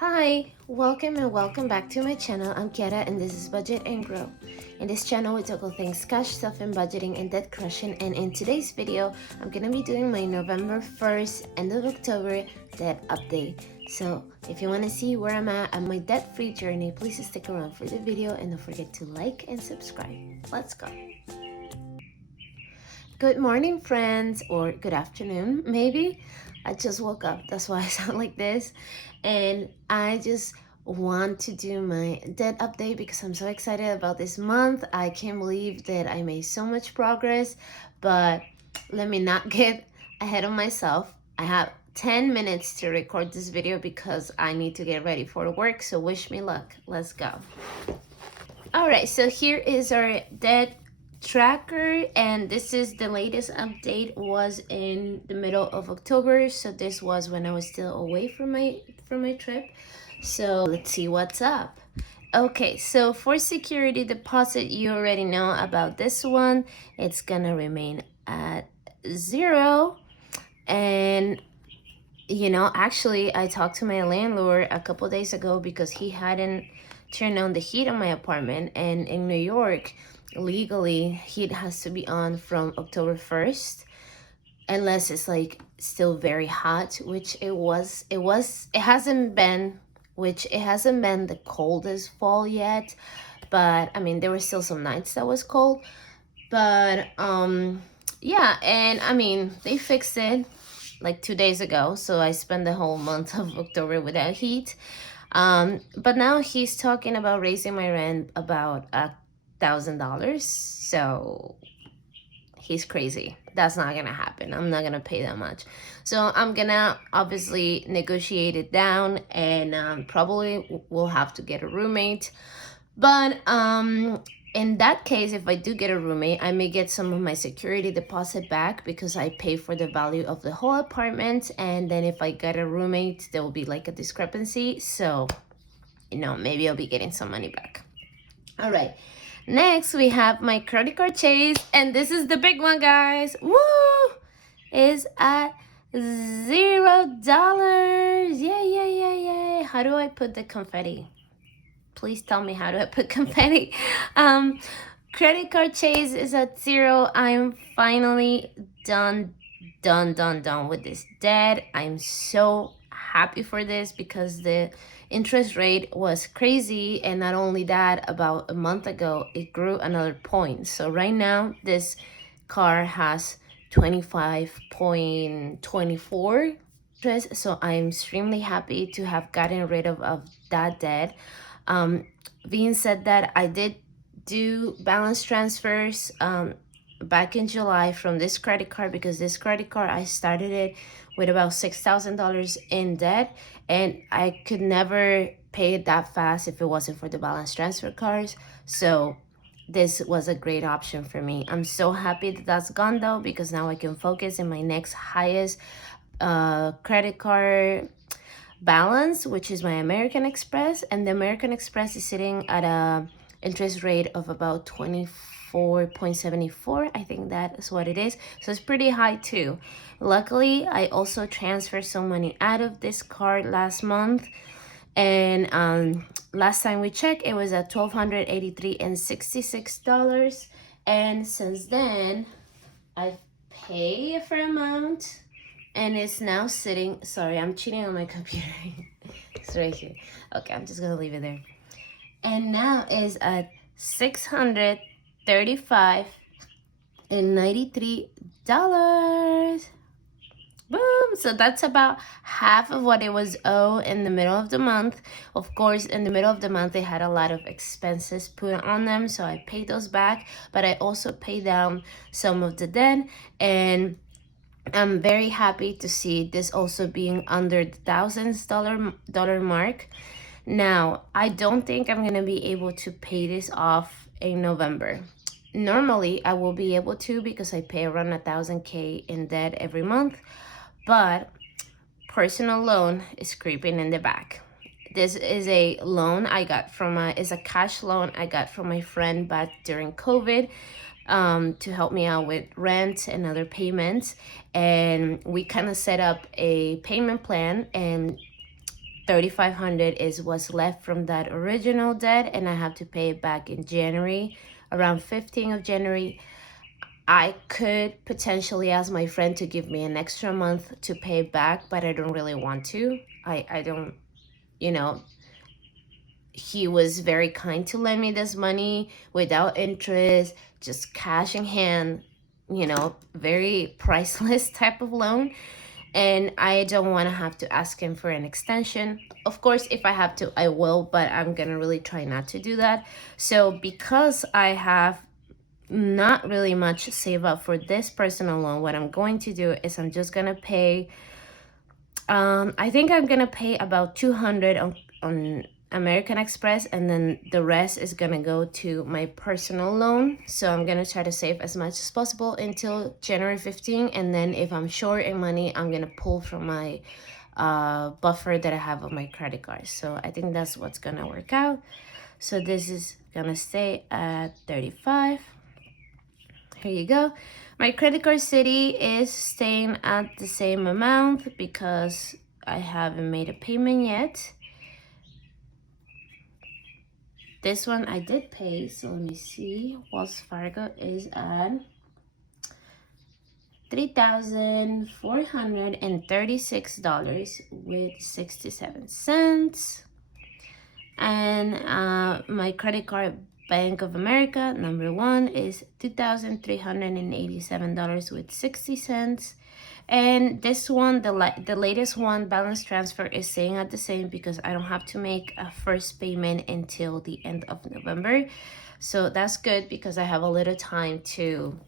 Hi, welcome and welcome back to my channel. I'm Kiara and this is Budget and Grow. In this channel we tackle things cash stuff and budgeting and debt crushing, and in today's video I'm gonna be doing my November 1st end of October debt update. So if you want to see where I'm at my debt-free journey, please stick around for the video and don't forget to like and subscribe. Let's go. Good morning, friends, or good afternoon, maybe. I just woke up, that's why I sound like this. And I just want to do my debt update because I'm so excited about this month. I can't believe that I made so much progress, but let me not get ahead of myself. I have 10 minutes to record this video because I need to get ready for work, so wish me luck. Let's go. All right, so here is our debt tracker, and this is the latest update was in the middle of October, so this was when I was still away from my trip. So let's see what's up. Okay, so for security deposit, you already know about this one. It's gonna remain at 0. And actually I talked to my landlord a couple days ago because he hadn't turned on the heat on my apartment, and in New York legally heat has to be on from October 1st unless it's like still very hot, which it hasn't been, the coldest fall yet, but I mean there were still some nights that was cold, but yeah. And I mean they fixed it like 2 days ago, so I spent the whole month of October without heat. But now he's talking about raising my rent about $1,000. So he's crazy. That's not gonna happen. I'm not gonna pay that much. So I'm gonna obviously negotiate it down, and probably we'll have to get a roommate. But in that case, if I do get a roommate, I may get some of my security deposit back because I pay for the value of the whole apartment. And then if I get a roommate, there will be like a discrepancy. So, maybe I'll be getting some money back. All right. Next, we have my credit card chase. And this is the big one, guys. Woo! Is at $0. Yay. How do I put the confetti? Please tell me how to put confetti. Credit card chase is at 0. I'm finally done with this debt. I'm so happy for this because the interest rate was crazy, and not only that, about a month ago it grew another point. So right now this car has 25.24. So I'm extremely happy to have gotten rid of that debt. Being said that, I did do balance transfers back in July from this credit card, because this credit card, I started it with about $6,000 in debt, and I could never pay it that fast if it wasn't for the balance transfer cards. So this was a great option for me. I'm so happy that that's gone though, because now I can focus in my next highest credit card balance, which is my American Express, and the American Express is sitting at a interest rate of about 24.74. I think that is what it is, so it's pretty high too. Luckily, I also transferred some money out of this card last month, and last time we checked it was at $1,283.66, and since then I've paid a fair amount, and it's now sitting, sorry, I'm cheating on my computer. It's right here. Okay, I'm just gonna leave it there. And now is at $635.93. Boom! So that's about half of what it was owed in the middle of the month. Of course, in the middle of the month, they had a lot of expenses put on them, so I paid those back, but I also paid down some of the debt, and I'm very happy to see this also being under the $1,000 mark. Now, I don't think I'm gonna be able to pay this off in November. Normally, I will be able to because I pay around 1,000K in debt every month, but personal loan is creeping in the back. This is a loan I got is a cash loan I got from my friend back during COVID, to help me out with rent and other payments. And we kind of set up a payment plan, and $3,500 is what's left from that original debt, and I have to pay it back in January, around 15th of January. I could potentially ask my friend to give me an extra month to pay back, but I don't really want to. I don't, you know, he was very kind to lend me this money without interest, just cash in hand, very priceless type of loan. And I don't want to have to ask him for an extension. Of course, if I have to, I will, but I'm going to really try not to do that. So because I have not really much save up for this personal loan, what I'm going to do is I'm just going to pay, I think I'm going to pay about $200 on American Express, and then the rest is gonna go to my personal loan. So I'm gonna try to save as much as possible until January 15, and then if I'm short in money, I'm gonna pull from my buffer that I have on my credit card. So I think that's what's gonna work out. So this is gonna stay at 35. Here you go. My credit card city is staying at the same amount because I haven't made a payment yet. This one I did pay, so let me see. Wells Fargo is at $3,436.67. And my credit card, Bank of America, number one, is $2,387.60. And this one, the latest one, balance transfer, is staying at the same because I don't have to make a first payment until the end of November. So that's good because I have a little time to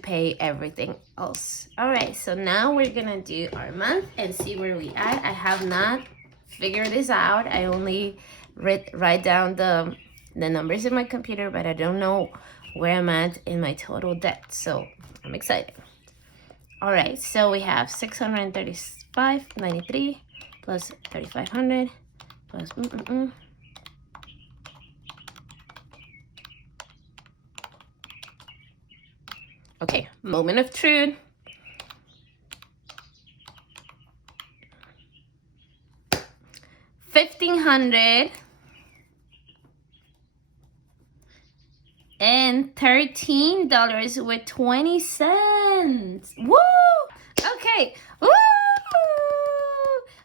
pay everything else. All right, so now we're gonna do our month and see where we at. I have not figured this out. I only write down the numbers in my computer, but I don't know where I'm at in my total debt. So I'm excited. All right, so we have $635.93 plus $3,500 plus Okay, moment of truth. $1,513.20. Woo! Okay. Woo!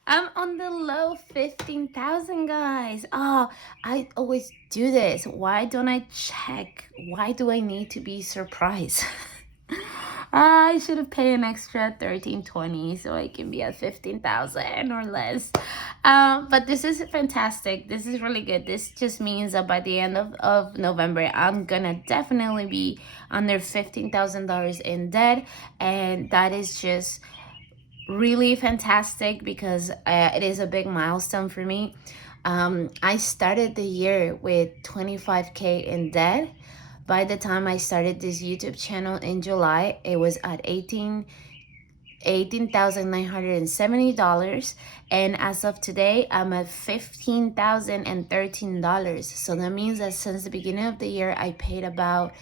I'm on the low 15,000, guys. Oh, I always do this. Why don't I check? Why do I need to be surprised? I should have paid an extra $1,320 so I can be at 15,000 or less. But this is fantastic. This is really good. This just means that by the end of November, I'm gonna definitely be under $15,000 in debt, and that is just really fantastic because it is a big milestone for me. I started the year with 25K in debt. By the time I started this YouTube channel in July, it was at $18,970, and as of today, I'm at $15,013. So that means that since the beginning of the year, I paid about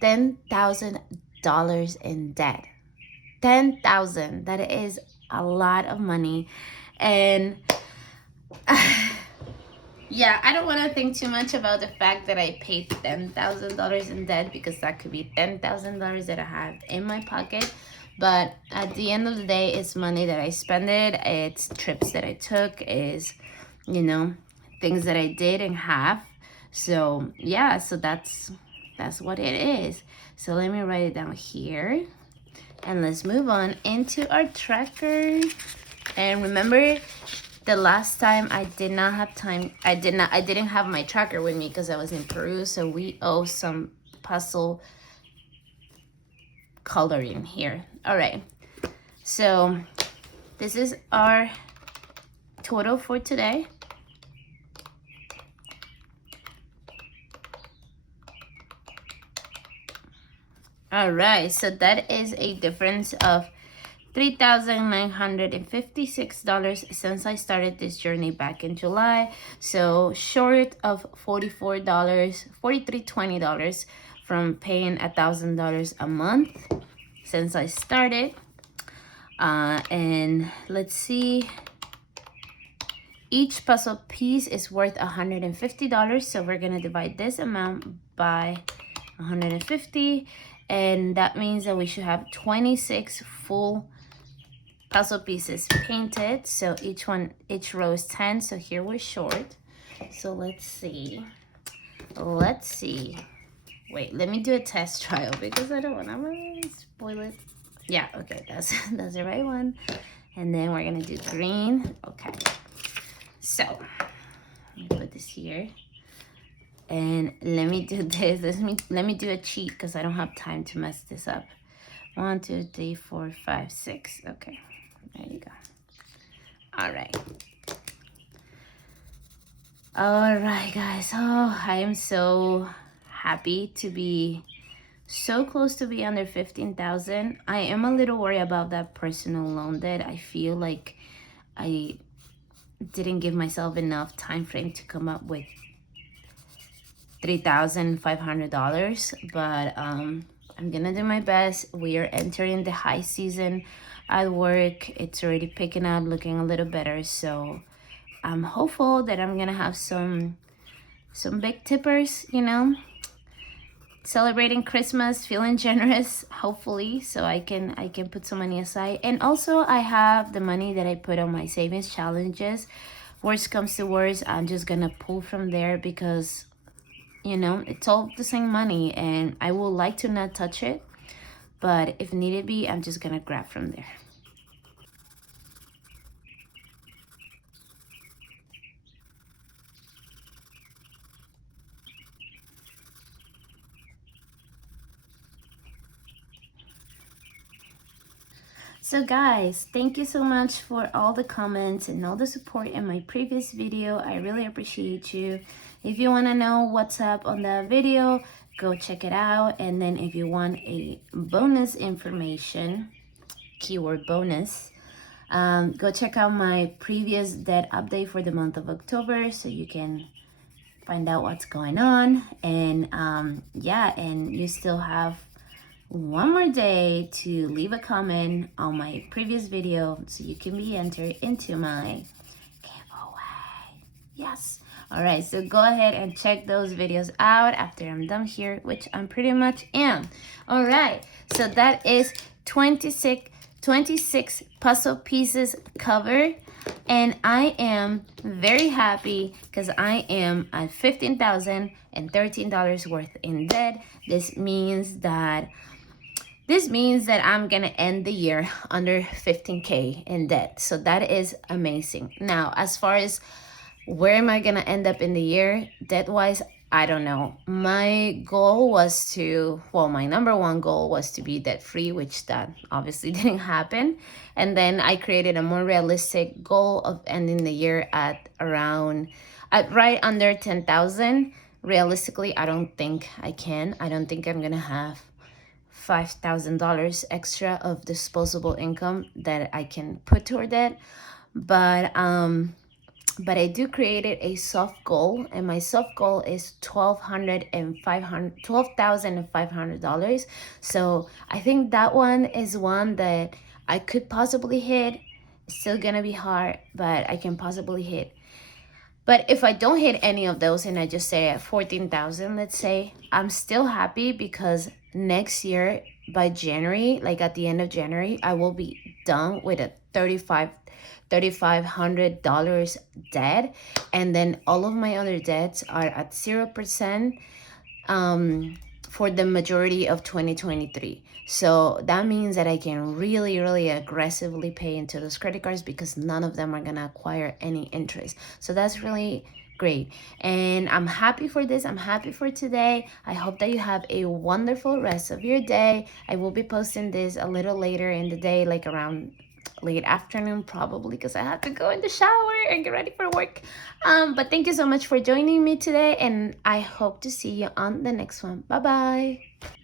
$10,000 in debt. $10,000. That is a lot of money, and yeah, I don't want to think too much about the fact that I paid $10,000 in debt because that could be $10,000 that I have in my pocket. But at the end of the day, it's money that I spent it. It's trips that I took. Is, things that I did and have. So yeah, so that's what it is. So let me write it down here. And let's move on into our tracker. And remember, the last time I didn't have my tracker with me because I was in Peru. So we owe some puzzle coloring here. All right. So this is our total for today. All right. So that is a difference of $3,956 since I started this journey back in July. So short of $4320 from paying $1,000 a month since I started. And let's see. each puzzle piece is worth $150. So we're gonna divide this amount by 150, and that means that we should have 26 full puzzle pieces painted. So each row is 10. So here we're short. So let's see. Wait, let me do a test trial because I don't want to spoil it. Yeah, okay, that's that's the right one. And then we're gonna do green. Okay. So let me put this here. And let me do this. Let me do a cheat because I don't have time to mess this up. 1, 2, 3, 4, 5, 6. Okay, there you go. All right. All right, guys. Oh, I am so happy to be so close to be under 15,000. I am a little worried about that personal loan debt. I feel like I didn't give myself enough time frame to come up with $3,500, but I'm gonna do my best. We are entering the high season at work. It's already picking up, looking a little better, so I'm hopeful that I'm gonna have some big tippers, you know, celebrating Christmas, feeling generous, hopefully, so I can put some money aside. And also I have the money that I put on my savings challenges. Worst comes to worst, I'm just gonna pull from there because, you know, it's all the same money and I would like to not touch it, but if needed be, I'm just gonna grab from there. So guys, thank you so much for all the comments and all the support in my previous video. I really appreciate you. If you want to know what's up on the video, go check it out. And then if you want a bonus information, keyword bonus, go check out my previous debt update for the month of October so you can find out what's going on. And yeah, and you still have one more day to leave a comment on my previous video so you can be entered into my giveaway. Yes. All right, so go ahead and check those videos out after I'm done here, which I'm pretty much am. All right, so that is 26 puzzle pieces covered, and I am very happy because I am at $15,013 worth in debt. This means that I'm gonna end the year under 15K in debt. So that is amazing. Now, as far as where am I gonna end up in the year debt-wise, I don't know. My goal was to, well, my number one goal was to be debt-free, which that obviously didn't happen. And then I created a more realistic goal of ending the year at right under 10,000. Realistically, I don't think I can. I don't think I'm gonna have $5,000 extra of disposable income that I can put toward that. But I do created a soft goal, and my soft goal is $12,500. So I think that one is one that I could possibly hit. It's still gonna be hard, but I can possibly hit. But if I don't hit any of those and I just say at 14,000, let's say, I'm still happy because next year by January, like at the end of January, I will be done with a $3,500 debt. And then all of my other debts are at 0% for the majority of 2023. So that means that I can really, really aggressively pay into those credit cards because none of them are gonna acquire any interest. So that's really great. And I'm happy for this. I'm happy for today. I hope that you have a wonderful rest of your day. I will be posting this a little later in the day, like around late afternoon probably, because I have to go in the shower and get ready for work. But thank you so much for joining me today, and I hope to see you on the next one. Bye bye.